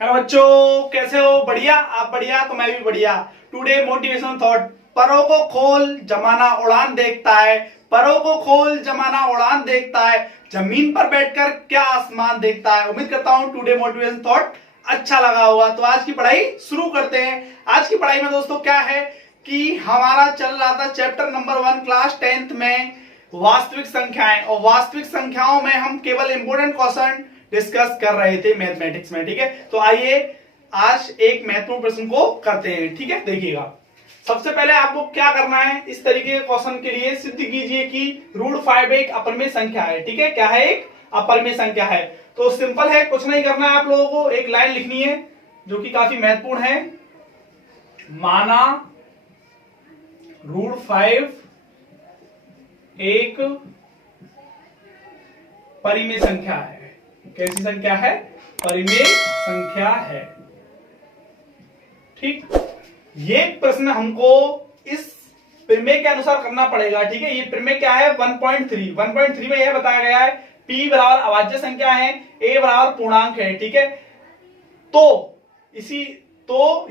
Hello बच्चों, कैसे हो? बढ़िया? आप बढ़िया तो मैं भी बढ़िया। Today motivational thought. परों को खोल जमाना उड़ान देखता है, परों को खोल जमाना उड़ान देखता है, जमीन पर बैठकर क्या आसमान देखता है। उम्मीद करता हूं टुडे मोटिवेशन थॉट अच्छा लगा होगा। तो आज की पढ़ाई शुरू करते हैं। आज की पढ़ाई में दोस्तों क्या है कि हमारा चल रहा था चैप्टर नंबर 1 क्लास 10th में वास्तविक संख्याएं, और वास्तविक संख्याओं में हम केवल इंपोर्टेंट क्वेश्चन डिस्कस कर रहे थे मैथमेटिक्स में। ठीक है, तो आइए आज एक महत्वपूर्ण प्रश्न को करते हैं। ठीक है, देखिएगा। सबसे पहले आपको क्या करना है, इस तरीके के क्वेश्चन के लिए सिद्ध कीजिए कि √5 एक अपरिमेय संख्या है। ठीक है, क्या है? एक अपरिमेय संख्या है। तो सिंपल है, कुछ नहीं करना है। आप लोगों को एक लाइन लिखनी है जो कि काफी महत्वपूर्ण है। माना √5 एक परिमेय संख्या है। कैसी संख्या है? परिमेय संख्या है। ठीक, ये प्रश्न हमको इस प्रमेय के अनुसार करना पड़ेगा। ठीक है, ये प्रमेय क्या है? 1.3 में यह बताया गया है p बराबर अभाज्य संख्या है, a बराबर पूर्णांक है। ठीक है, तो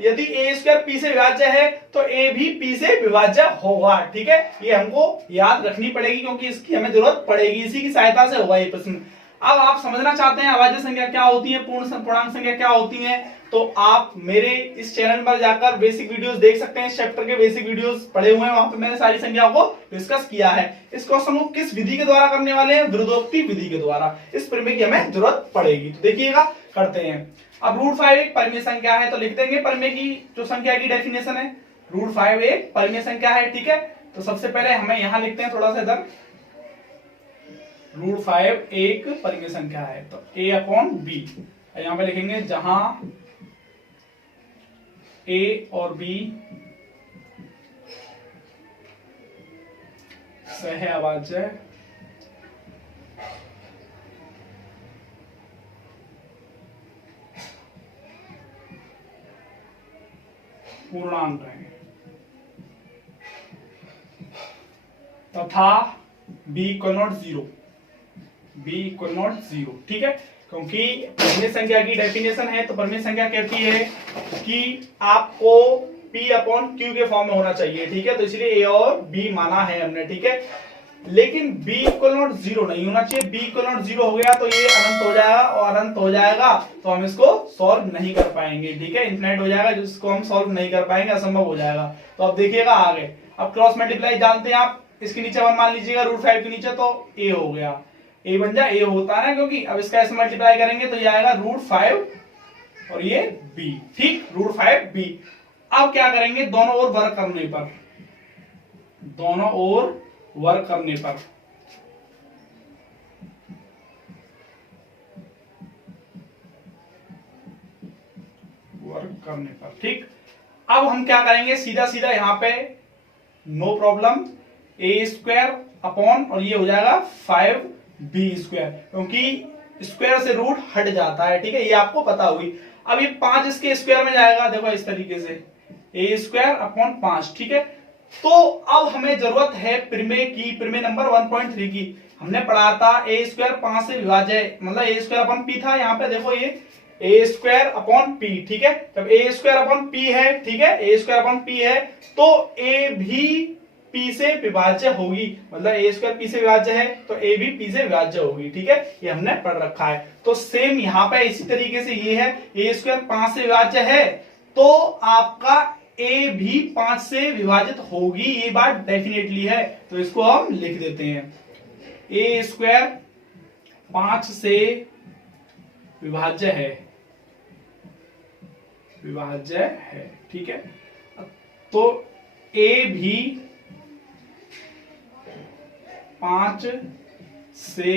यदि a² p से विभाज्य है तो a भी p से विभाज्य होगा। ठीक है, ये हमको याद रखनी पड़ेगी क्योंकि इसकी हमें जरूरत पड़ेगी। इसी की सहायता से होगा ये प्रश्न। अब आप समझना चाहते हैं अभाज्य संख्या क्या होती है, पूर्णांक संख्या क्या होती है, तो आप मेरे इस चैनल पर जाकर बेसिक वीडियोस देख सकते हैं। इस चैप्टर के बेसिक वीडियोस पड़े हुए हैं, वहां पे मैंने सारी संख्याओं को डिस्कस किया है। इस क्वेश्चन को किस विधि के द्वारा करने वाले हैं? विरोधोक्ति विधि के द्वारा। इस प्रमेय की हमें जरूरत पड़ेगी। तो देखिएगा, करते हैं। अब √5 एक परिमेय संख्या है, तो लिख देंगे परिमेय की जो संख्या की डेफिनेशन है। √5 एक परिमेय संख्या है। ठीक है, तो सबसे पहले हमें यहां लिखते हैं थोड़ा सा इधर। √5 एक परिमेय संख्या है, तो a/b यहां पे लिखेंगे, जहां a और b सह-अभाज्य पूर्णांक है तथा b = 0। ठीक है, क्योंकि परिमेय संख्या की डेफिनेशन है, तो परिमेय संख्या कहती है कि आपको p/q के फॉर्म में होना चाहिए। ठीक है, तो इसलिए a और b माना है हमने। ठीक है, लेकिन b = 0 नहीं होना चाहिए। b = 0 हो गया तो ये अनंत हो जाएगा, और अनंत हो जाएगा तो हम इसको सॉल्व नहीं कर पाएंगे। ठीक है, इनफिनिट हो जाएगा जिसको हम सॉल्व नहीं कर पाएंगे, असंभव हो जाएगा। तो अब देखिएगा आगे। अब क्रॉस मल्टीप्लाई जानते हैं आप, इसके नीचे 1 मान लीजिएगा √5 के नीचे, तो a हो गया। a बन जाए, a होता है ना, क्योंकि अब इसका ऐसे मल्टीप्लाई करेंगे तो ये आएगा √5 और ये b। ठीक, √5b। अब क्या करेंगे? दोनों ओर वर्ग करने पर, ठीक, अब हम क्या करेंगे? सीधा सीधा यहां पे नो प्रॉब्लम, a² और ये हो जाएगा 5b², क्योंकि स्क्वायर से रूट हट जाता है। ठीक है, ये आपको पता होगी। अब ये 5 इसके स्क्वायर में जाएगा, देखो इस तरीके से a²/5। ठीक है, तो अब हमें जरूरत है प्रमेय की, प्रमेय नंबर 1.3 की। हमने पढ़ा था a² 5 से विभाज्य, मतलब a²/p था। यहाँ पे देखो ये a²/p। ठीक है, जब a²/p है, ठीक है, a²/p है तो a भी p से विभाज्य होगी, मतलब a² p से विभाज्य है तो a भी p से विभाज्य होगी। ठीक है, ये हमने पढ़ रखा है। तो सेम यहाँ पे इसी तरीके से ये है, a² 5 से विभाज्य है तो आपका a भी 5 से विभाजित होगी, ये बात डेफिनेटली है। तो इसको हम लिख देते हैं, a² 5 से विभाज्य है। ठीक है, तो a भी 5 से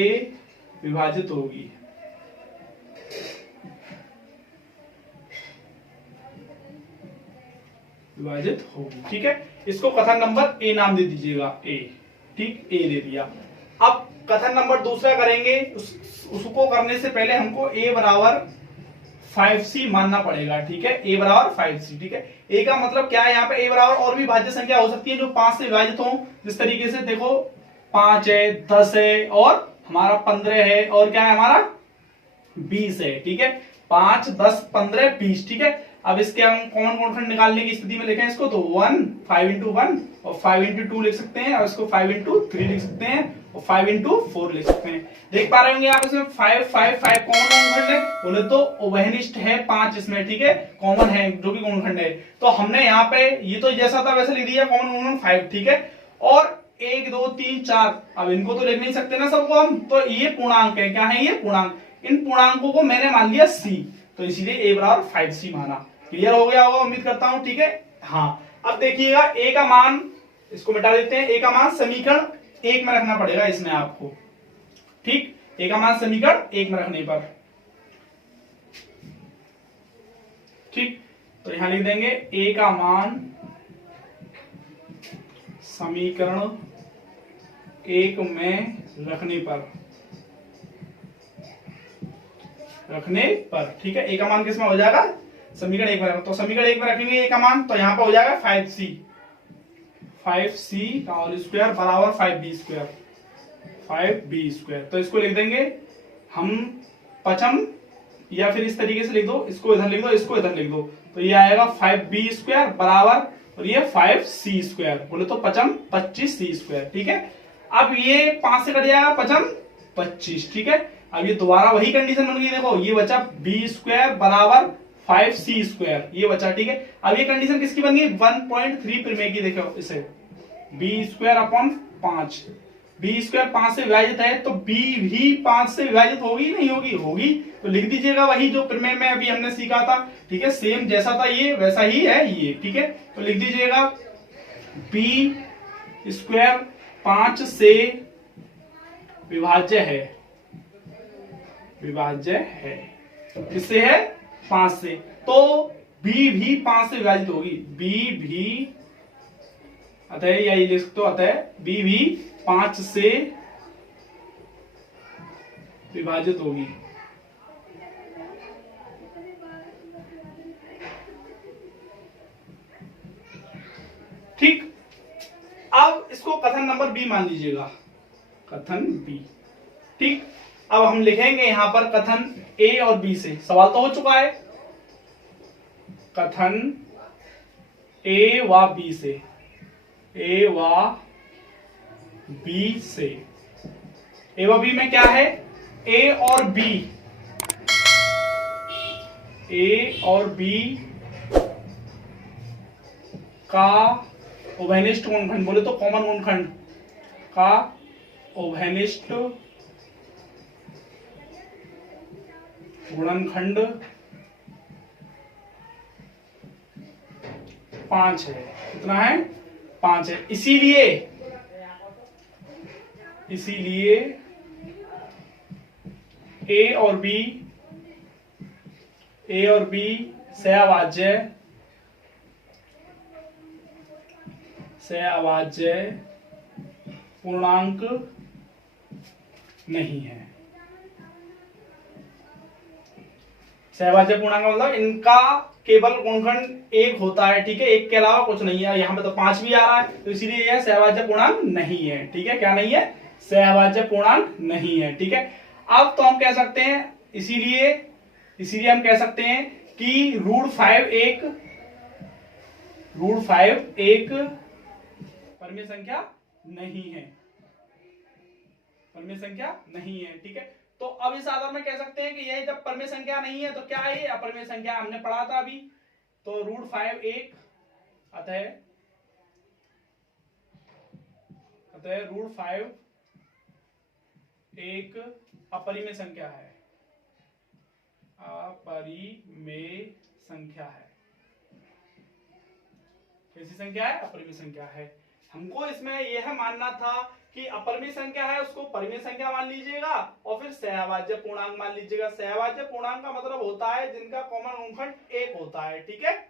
विभाजित होगी। ठीक है, इसको कथन नंबर a नाम दे दीजिएगा, a। ठीक, a दे दिया। अब कथन नंबर दूसरा करेंगे। उसको करने से पहले हमको a बराबर 5c मानना पड़ेगा। ठीक है, a बराबर 5c। ठीक है, a का मतलब क्या है? यहाँ पे a बराबर और भी भाज्य संख्या हो सकती है जो 5 से विभाजित हो। जिस तरीके से देखो 5 है, 10 है, और हमारा 15 है, और क्या है हमारा 20 है। ठीक है, 5, 10, 15, 20, ठीक है। अब इसके हम कॉमन गुणनखंड निकालने की स्थिति में लिखें इसको तो 1, 5 इंटू 1 और 5 इंटू 2 लिख सकते हैं, और इसको 5 इंटू 3 लिख सकते हैं और 5 इंटू 4 लिख सकते हैं। देख पा रहे होंगे आप इसमें 5, 5, 5 कॉमन गुणनखंड है, बोले तो उभयनिष्ठ है 5 इसमें, ठीक है, कॉमन है जो कि गुणनखंड है। तो हमने यहाँ पे ये तो जैसा था वैसे लिख दिया कॉमन गुणनखंड 5, ठीक है। और 1, 2, 3, 4, अब इनको तो लिख नहीं सकते ना सबको हम, तो ये पूर्णांक है, क्या है ये पूर्णांक। इन पूर्णांकों को मैंने मान लिया c, तो इसीलिए a बराबर 5c माना। क्लियर हो गया होगा उम्मीद करता हूं, ठीक है। हाँ, अब देखिएगा a का मान, इसको मिटा देते हैं, a का मान समीकरण 1 में रखना पड़ेगा इसमें आपको, ठीक। a का मान समीकरण 1 में रखने पर, ठीक, तो यहां लिख देंगे a का मान समीकरण 1 में रखने पर, ठीक है। a का मान किसमें हो जाएगा, समीकरण 1 में, तो समीकरण 1 में रखेंगे a का मान, तो यहां पर हो जाएगा 5c का होल स्क्वायर बराबर 5b स्क्वायर। तो इसको लिख देंगे हम पचम, या फिर इस तरीके से लिख दो, इसको इधर लिख दो, इसको इधर लिख दो, तो ये आएगा 5b स्क्वायर बराबर, और ये 5c स्क्वायर, बोले तो पचम 25c स्क्वायर, ठीक है। अब ये 5 से कट जाएगा, पचम 25, ठीक है। अब ये दोबारा वही कंडीशन बन गई, देखो ये बचा b स्क्वायर बराबर 5c स्क्वायर, ये बचा, ठीक है। अब ये कंडीशन किसकी बन गई, 1.3 प्रमेय की, देखो इसे b square upon 5, b square 5 से विभाजित है, तो b भी 5 से विभाजित होगी नहीं होगी, होगी, तो लिख दीजिएगा वही जो प्रमेय में अभी हमने सीखा था, ठीक है। सेम जैसा था ये वैसा ही है ये, ठीक है। तो लिख दीजिएगा b स्क्वायर 5 से विभाज्य है, किससे है, 5 से, तो b भी 5 से विभाजित होगी, b भी, अतः या ये लिख सकते हो, अतः b भी 5 से विभाजित होगी, ठीक। अब इसको कथन नंबर बी मान लीजिएगा, कथन बी, ठीक। अब हम लिखेंगे यहां पर कथन ए और बी से, सवाल तो हो चुका है, कथन ए व बी से, ए व बी से, ए व बी में क्या है, ए और बी का उभयनिष्ठ गुणनखंड, बोले तो कॉमन गुणनखंड का उभयनिष्ठ गुणनखंड 5 है, कितना है, 5 है। इसीलिए ए और बी सहअभाज्य पूर्णांक नहीं है। सहअभाज्य पूर्णांक मतलब इनका केवल गुणनखंड 1 होता है, ठीक है, 1 के अलावा कुछ नहीं है। यहाँ पे तो 5 भी आ रहा है, तो इसीलिए यह सहअभाज्य पूर्णांक नहीं है, ठीक है। क्या नहीं है, सहअभाज्य पूर्णांक नहीं है, ठीक है। अब तो हम कह सकते हैं, इसीलिए हम कह सकते हैं कि रूट 5 एक परमेय संख्या नहीं है, ठीक है। तो अब इस आधार में कह सकते हैं कि यह जब परमेय संख्या नहीं है तो क्या है, ये अपरमेय संख्या, हमने पढ़ा था अभी। तो रूट 5 एक, अतः रूट 5 एक अपरिमेय संख्या है, कैसी संख्या है, अपरिमेय संख्या है। हमको इसमें यह मानना था कि अपरिमेय संख्या है उसको परिमेय संख्या मान लीजिएगा, और फिर सहअभाज्य पूर्णांक मान लीजिएगा। सहअभाज्य पूर्णांक का मतलब होता है जिनका कॉमन गुणनखंड 1 होता है, ठीक है।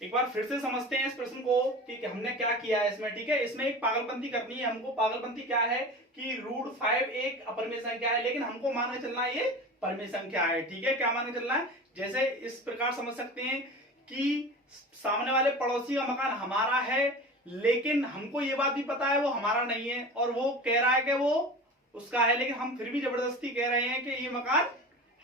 एक बार फिर से समझते हैं इस प्रश्न को कि हमने क्या किया है इसमें, ठीक है। इसमें एक पागलपंती करनी है हमको। पागलपंती क्या है कि रूट 5 एक अपरिमेय संख्या है, लेकिन हमको मान के चलना है ये परमेय संख्या है, ठीक है। क्या मान के चलना है, जैसे इस प्रकार समझ सकते हैं कि सामने वाले पड़ोसी का मकान हमारा है, लेकिन हमको ये बात भी पता है वो हमारा नहीं है, और वो कह रहा है कि वो उसका है, लेकिन हम फिर भी जबरदस्ती कह रहे हैं कि ये मकान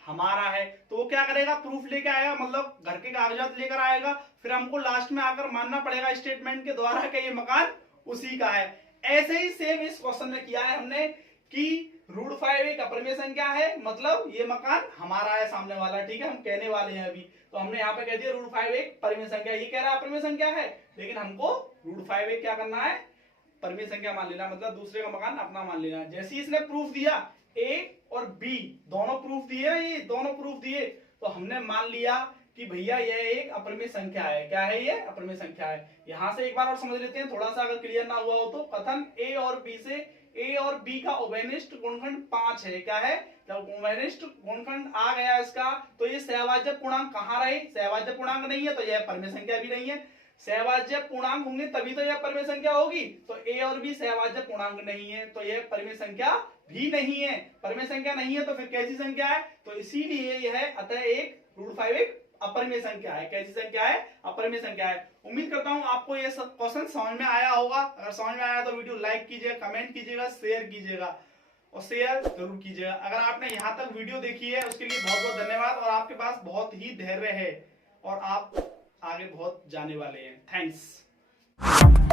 हमारा है, तो वो क्या करेगा, प्रूफ लेके आएगा, मतलब घर के कागजात लेकर आएगा, फिर हमको लास्ट में आकर मानना पड़ेगा स्टेटमेंट के द्वारा कि ये मकान उसी का है। ऐसे ही सेम इस क्वेश्चन में किया है हमने कि √5 एक अपरिमेय संख्या है, मतलब ये मकान हमारा है सामने वाला, ठीक है, हम कहने वाले हैं अभी, तो हमने यहाँ पे कह दिया √5 एक परिमेय संख्या, ये कह रहा है अपरिमेय संख्या है, लेकिन हमको √5 एक क्या करना है, परिमेय संख्या मान लेना, मतलब दूसरे का मकान अपना मान लेना। जैसे ही इसने प्रूफ दिया ए और बी दोनों प्रूफ दिए, ये दोनों प्रूफ दिए, तो हमने मान लिया कि भैया यह एक अपरिमेय संख्या है। क्या है ये, अपरिमेय संख्या है। यहां से एक बार और समझ लेते हैं, थोड़ा सा अगर क्लियर ना हुआ हो तो। कथन ए और बी से ए और बी का उभयनिष्ठ गुणनखंड 5 है। क्या है, जब उभयनिष्ठ गुणनखंड आ गया इसका, तो ये सहभाज्य पूर्णांक कहां रहे, सहभाज्य पूर्णांक नहीं है तो यह परिमेय संख्या भी नहीं है। सहभाज्य पूर्णांक होंगे तभी तो यह परिमेय संख्या होगी, तो ए और बी सहभाज्य पूर्णांक नहीं है तो यह परिमेय संख्या भी नहीं है। परिमेय संख्या नहीं है तो फिर कैसी संख्या है, तो इसीलिए यह अतः एक √5 एक अपरिमेय संख्या है। कैसी संख्या है, अपरिमेय संख्या है। उम्मीद करता हूं आपको यह सब क्वेश्चन समझ में आया होगा। अगर समझ में आया तो वीडियो लाइक कीजिएगा, कमेंट कीजिएगा, शेयर कीजिएगा, और शेयर जरूर कीजिएगा। अगर आपने यहां तक वीडियो देखी है उसके लिए बहुत बहुत धन्यवाद, और आपके पास बहुत ही धैर्य है और आप आगे बहुत जाने वाले हैं। थैंक्स।